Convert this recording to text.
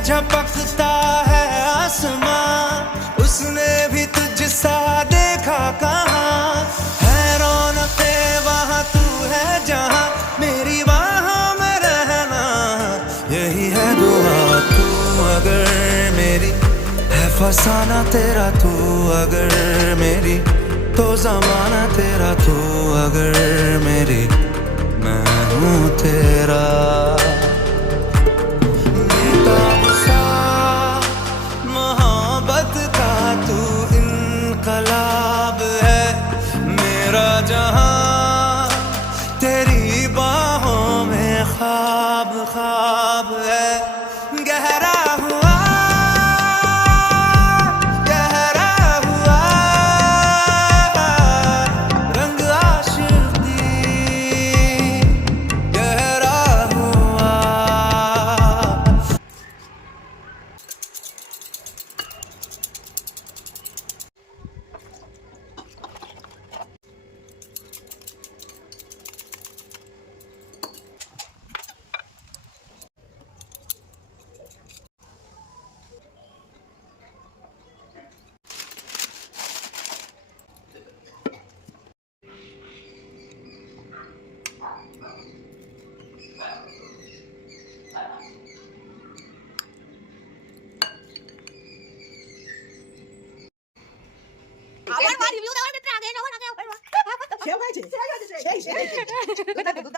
झपकता है आसमां, उसने भी तुझसा देखा कहाँ। है रौनके वहाँ तू है जहाँ, मेरी बाहों में रहना यही है दुआ। तू अगर मेरी है फसाना तेरा, तू अगर मेरी तो जमाना तेरा, तू अगर मेरी मैं हूँ तेरा। बेताब सा मोहब्बत का तू इनकलाब है, मेरा जहां तेरी बाहों में ख्वाब ख्वाब है। गहरा हुआ गहरा हुआ रंग आशिकी, गहरा हुआ। আমার মা রিভিউ দেওয়ার ক্ষেত্রে আগে যখন আগে সেই সেই